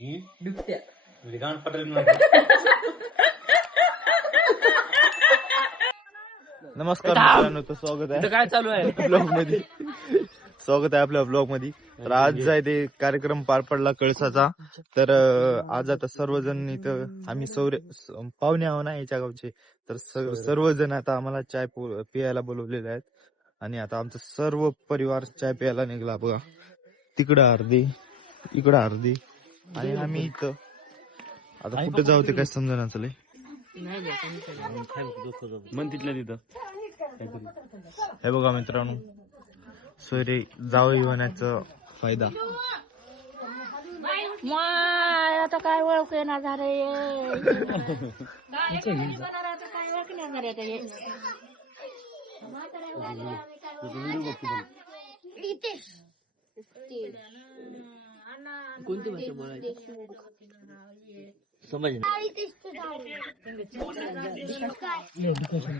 बिबट्या विधान पटेल. नमस्कार मित्रांनो, तर स्वागत आहे. काय चालू आहे ब्लॉग मध्ये. स्वागत आहे आपल्या ब्लॉग मध्ये. तर आज आहे ते कार्यक्रम पार पडला कळसाचा. तर आज आता सर्वजण इथं आम्ही पाहुणे आहो ना याच्या गावचे. तर सर्वजण आता आम्हाला चाय पियायला बोलवलेले आहेत. आणि आता आमचा सर्व परिवार चाय प्यायला निघला बघा. तिकडं अर्धी, इकडं अर्धी, आणि आम्ही इथं. आता कुठे जाऊ ते काय समजना चले. मन तिथल्या तिथं. हे बघा मित्रांनो, सोयरे जावई होण्याचा फायदा. आता काय ओळख येणार झालंय काय ओळखणार आहे कोणती भाषा बोलायची समज.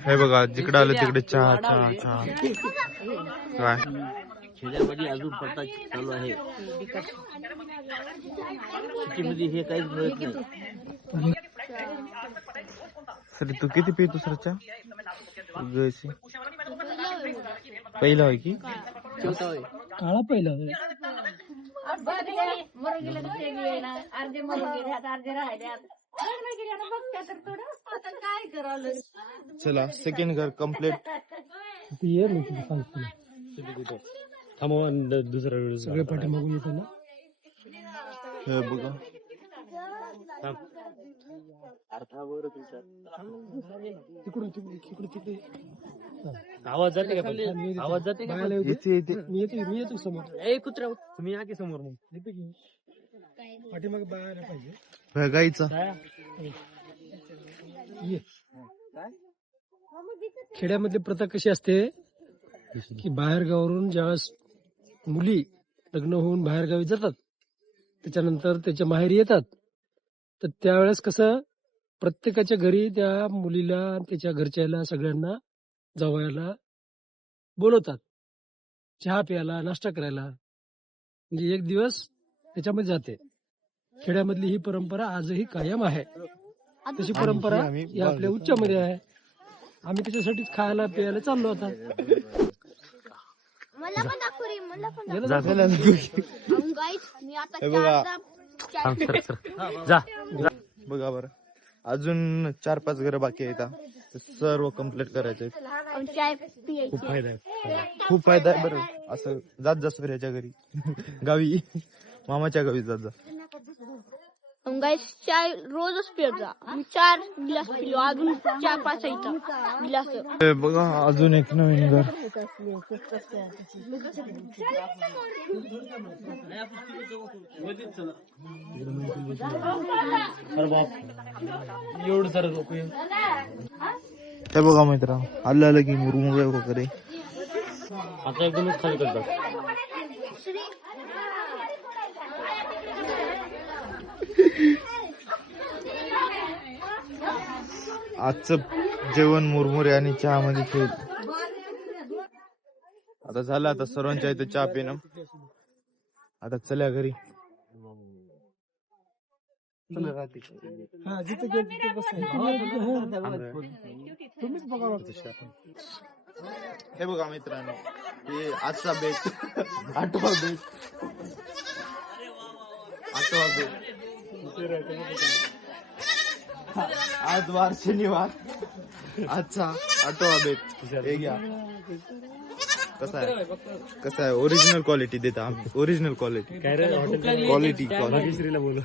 हे बघा जिकडे आलं तिकडे चहा चहा चहा. काय खेड्यामध्ये अजून पट्टा चालू आहे. सिटीमध्ये हे काहीच मिळत नाही. सर तू किती पितो सर चहा? पहिला होय की काळा पहिला अर्धे मरून गेले अर्धे राहिले काय करावं. चला सेकंड घर कम्प्लीट. थांबवा दुसरा वेळ सगळे पाठी मागून येतो ना. हे बघा आवाज जाते का? आवाज जाते का? येते मी येतो समोर. ए कुत्रा तुम्ही या की समोर. मग येते की पाठीमागे बाहेर पाहिजे गाईचा. खेड्यामधली प्रथा कशी असते की बाहेर गावावरून ज्यावेळेस मुली लग्न होऊन बाहेर गावी जातात, त्याच्यानंतर त्याच्या माहेरी येतात, तर त्यावेळेस कसं प्रत्येकाच्या घरी त्या मुलीला त्याच्या घरच्याला सगळ्यांना जावयाला बोलवतात चहा प्यायला, नाश्ता करायला. म्हणजे एक दिवस त्याच्यामध्ये जाते. खेड्यामधली ही परंपरा आजही कायम आहे. तशी परंपरा ही आपल्या उच्चामध्ये आहे. आम्ही त्याच्यासाठीच खायला प्यायला चाललो आता. बघा बरं, अजून 4-5 घर बाकी आहेत. सर्व कम्प्लीट करायचे. खूप फायदा आहे, खूप फायदा आहे. बरं असं जात जा सूर्याच्या घरी गावी, मामाच्या गावी जात जा. गाईस चाय रोजच पित जा. मी 4 गिलास पिलो, अजून 4-5 गिलास. बघा अजून एक नवीन घर. एवढं सारं लोक. हे बघा मित्र, आलं की मुरमुरे वगैरे आता एकदमच खाली करतात. आजचं जेवण मुरमुरे आणि चहा मध्ये ठेवलं. आता झालं, आता सर्वांच्या इथे चहा पिणं. आता चल्या घरी. हे बघा मित्रांनो, हे आजचा बेत, 8वा बेत. आज वार शनिवार, आजचा 8वा बेत. हे घ्या. कसा आहे ओरिजिनल क्वालिटी देता आम्ही. ओरिजिनल क्वालिटी क्वालिटी भाग्यश्रीला बोल.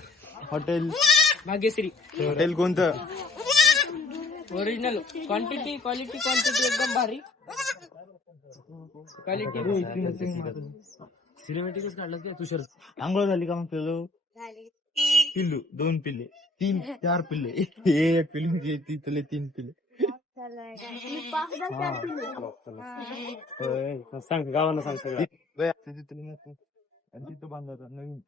हॉटेल भाग्यश्री हॉटेल कोणतं? ओरिजिनल क्वांटिटी क्वालिटी एकदम भारी क्वालिटी. सिनेमॅटिकच काढलं काय तुषार? आंघोळ झाली का? मग पिल्लू 2 पिल्ले, 3-4 पिल्ले, 1 पिल्लू, 3 पिल्ले. सांग गावांना सांग सगळं. तिथं बांधला नवीन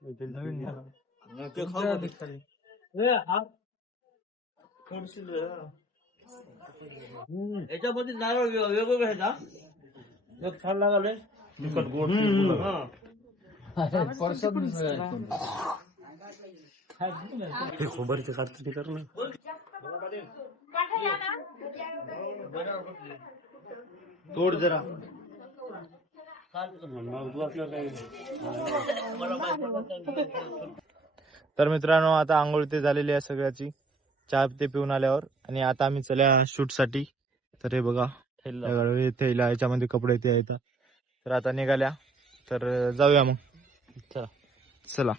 याच्यामध्ये नारळ वेगवेगळं घ्यायचा. एक छान लागले तिखट गोड. हे खोबरचं काढतो ते कर ना. तोड जरा. तर मित्रांनो आता आंघोळ ते झालेली आहे सगळ्याची, चहा ते पिऊन आल्यावर, आणि आता आम्ही चल्या शूट साठी. तर हे बघा हे थैला, याच्यामध्ये कपडे ते आहेत. तर आता निघाल्या, तर जाऊया मग. चला. चला.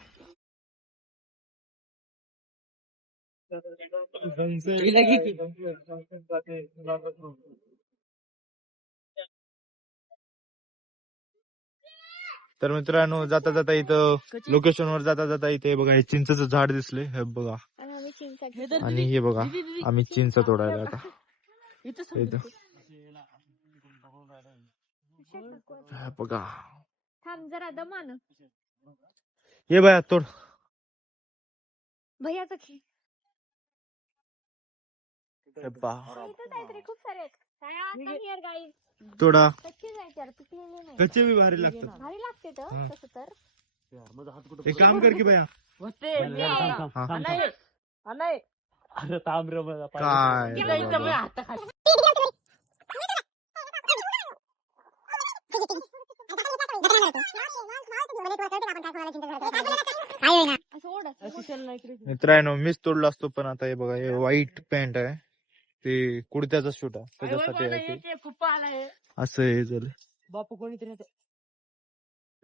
तर मित्रांनो जाता जाता इथं लोकेशन वर जाता जाता इथे बघा हे चिंचचं झाड दिसले, हे बघा. आणि हे बघा आम्ही चिंच तोडायला आता इथं. हे बघा, थांब जरा दमान ये बाया तोड. भैयाचं खेळ हे पहा, इथं काहीतरी खूप सारे आहेत. काय आता हिअर गाईज तोडा. कच्चे जायचे यार, पिकलेले नाही. कच्चे बी भारी लागतात. भारी लागते तर तसं तर. एक काम कर की बाया. हा. अरे थांब रे बघा. काय रे बाबा. असं ओढ मित्रांनो मीच तोडलो असतो, पण आता हे बघा हे व्हाईट पॅन्ट आहे, ते कुर्त्याचा शूट आहे, त्याच्यासाठी आहे ते. असं हे झालं. बापू कोणीतरी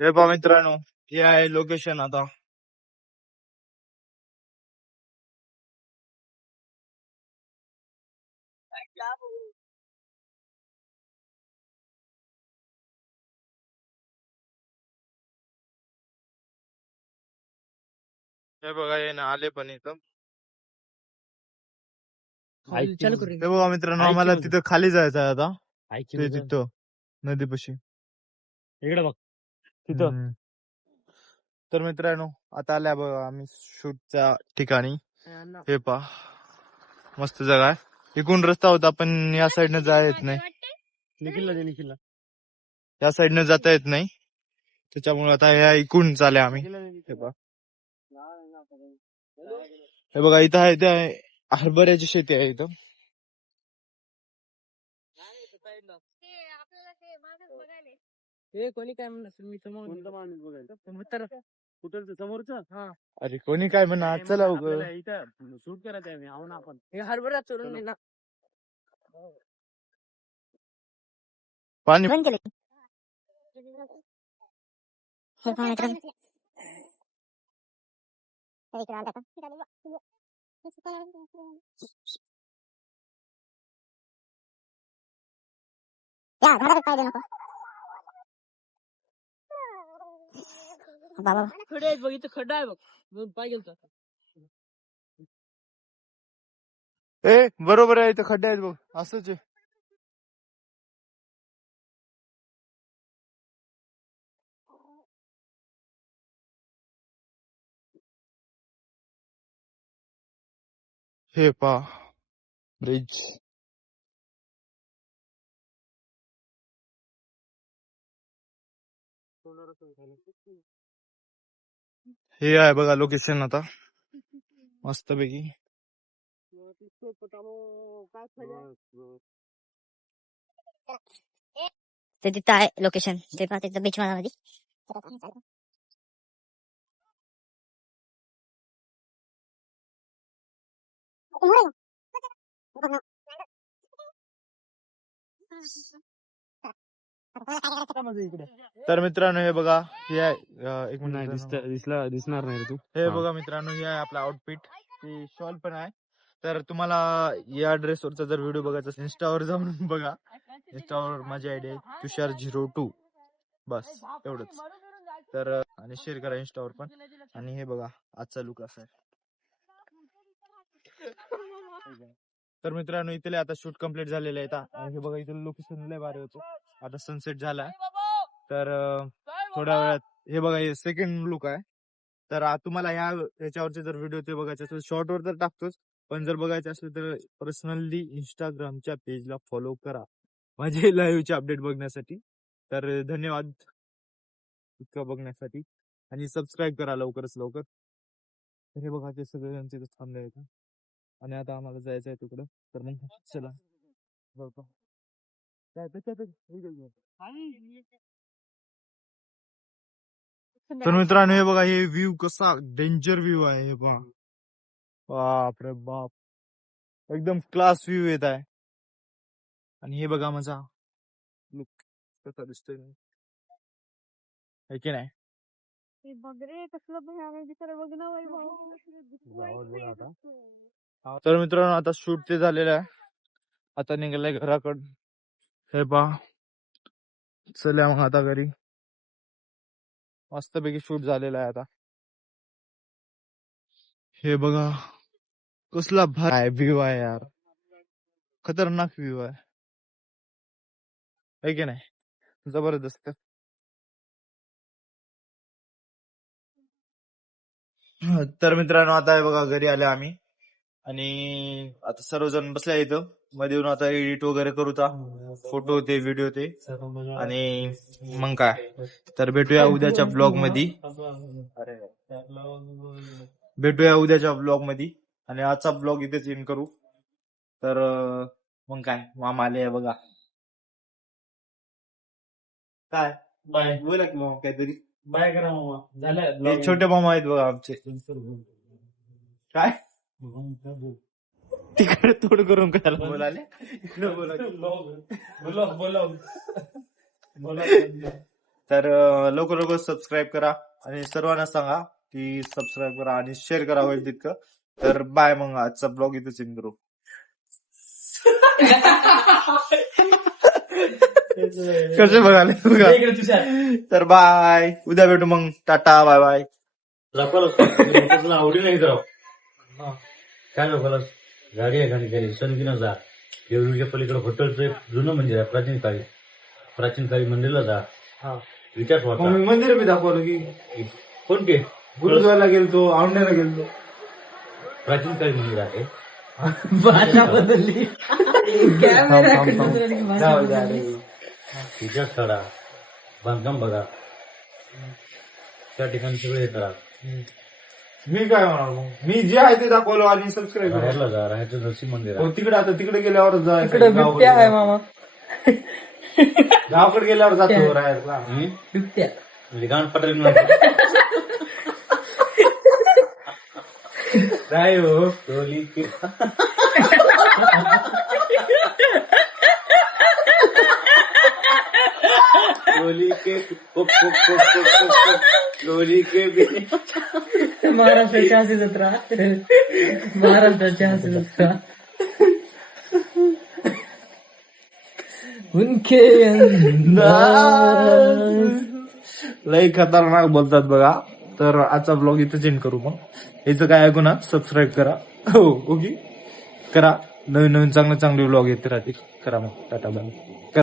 हे पहा मित्रांनो, हे आहे लोकेशन आता. हे बघा हे ना आले पण इथं. चालू करू. हे बघा मित्रांनो, आम्हाला तिथं खाली जायचं आहे आता, ऐक ते तिथं नदीपाशी. इकडे बघ तिथं. तर मित्रांनो आता आल्या बघा आम्ही शूटच्या ठिकाणी. हे पहा मस्त जागा आहे. इकडून रस्ता होता पण या साईडने जाता येत नाही, निखिलला या साईडने जाता येत नाही, त्याच्यामुळे आता ह्या इकडून चालल्या आम्ही. हे पहा, हे बघा इथं आहे त्या हरभऱ्याची शेती आहे इथं. हे कोणी काय म्हणलं मी तर कुठं समोरचं. अरे कोणी काय म्हणा, चला उगं. इथं शूट करायचं आहे आहो ना आपण. हे हरभरा चोरून नेला. पाणी खडे आहेत बघ, इथं खड्डा आहे बघ, पाय गेलतो. ए बरोबर आहे, इथं खड्डे आहेत बघ, असंच आहे. हे पहा ब्रिज. हे आहे बघा लोकेशन आता मस्त पैकी. ते तिथं आहे लोकेशन, ते पहा तिथं बीच मध्ये. तर मित्रांनो हे बघा हे आहे एक नाही मिनिट, दिसणार नाही रे तू. हे बघा मित्रांनो हे आहे आपला आउटफिट, ते शॉल पण आहे. तर तुम्हाला या ड्रेसवरचा जर व्हिडिओ बघायचा असेल इंस्टावर जाऊन बघा. इंस्टावर माझी आयडी आहे तुषार02, बस एवढंच. तर आणि शेअर करा इंस्टावर पण. आणि हे बघा आजचा लुक असा आहे. तर मित्रांनो इथले आता शूट कम्प्लीट झालेलं आहे. आणि हे बघा इथलं लोकेशन लय भारी होतं. आता सनसेट झालाय, तर थोड्या वेळात हे बघा हे सेकंड लुक आहे. तर तुम्हाला याच्यावरचे जर व्हिडिओ ते बघायचे असेल, शॉर्ट वर तर टाकतोच, पण जर बघायचे असेल तर पर्सनली इंस्टाग्रामच्या पेजला फॉलो करा माझे लाईव्हचे अपडेट बघण्यासाठी. तर धन्यवाद इतकं बघण्यासाठी, आणि सबस्क्राईब करा लवकरच लवकर. तर हे बघा ते सगळे जण तिथे थांबले आहेत आणि आता आम्हाला जायचं आहे तिकडं. तर मग चला जाऊ. तर मित्रांनो हे बघा हे व्ह्यू कसा डेंजर व्ह्यू आहे हे पहा. बाप रे बाप, एकदम क्लास व्ह्यू येत आहे. आणि हे बघा माझा लुक कसा दिसतोय है की नाही. तर मित्रांनो आता शूट ते झालेलं आहे. आता निघालंय घराकडं. हे पहा चला मग आता घरी. मस्तपैकी शूट झालेला आहे आता. हे बघा कसला भारी व्ह्यू आहे यार, खतरनाक व्ह्यू आहे है की नाही, जबरदस्त. तर मित्रांनो आता हे बघा घरी आले आम्ही आणि आता सर्वजण बसले इथं. मध्ये येऊन आता एडिट वगैरे करू, फोटो ते व्हिडिओ ते. आणि मग काय, तर भेटूया उद्याच्या ब्लॉग मध्ये. आणि आजचा ब्लॉग इथेच इन करू. तर मग काय, मामा आले बघा. काय बाय बोला की मामा काहीतरी. बाय करा मामा. झालं हे छोटे मामा आहेत बघा आमचे. काय तिकडे तोड करून करायला बोलाले. इकडे बोला तर लवकर लवकर सबस्क्राईब करा आणि सर्वांना सांगा की सबस्क्राईब करा आणि शेअर करा होईल तितकं. तर बाय, मग आजचा ब्लॉग इथेच सीन करू. कसे बघाले बघा. तर बाय, उद्या भेटू मग. Tata bye bye. आवडी नाही जाऊ काय नको गाडी आहे गाडी सनकीनं जा. देवळीच्या पलीकडे हॉटेलचं एक जुनं मंदिर आहे, प्राचीन काळी मंदिरला जा. विचार वाटला. मंदिर मी दाखवलं की कोणते गुरुद्वाराला गेलतो, औंढ्याला गेलतो. प्राचीन काळी मंदिर आहे. भाषा बदलली. इतिहास काढा, बांधकाम बघा, त्या ठिकाणी सगळे येतात. मी काय म्हणाल मग, मी जे आहे ते दाखवलं आणि सबस्क्राईब करा. राहायला जा, राहायचं नरसिंह मंदिर आहे. तिकडे आता तिकडे गेल्यावर जा. बिबट्या आहे मामा. गावाकडे गेल्यावर जातो राहायला. बिबट्या लिगाण पटेल काय हो टोली के टोली के टोली के महाराष्ट्राची हास्य जत्रा. महाराष्ट्राची हास्य जत्रा. उनके अंदाज. लय खतरनाक बोलतात बघा. तर आजचा ब्लॉग इथेच एंड करू. मग याचं काय ऐकू ना, सबस्क्राईब करा. हो ओके करा. नवीन नवीन चांगले चांगले ब्लॉग येते राहतील. करा मग. Tata bye.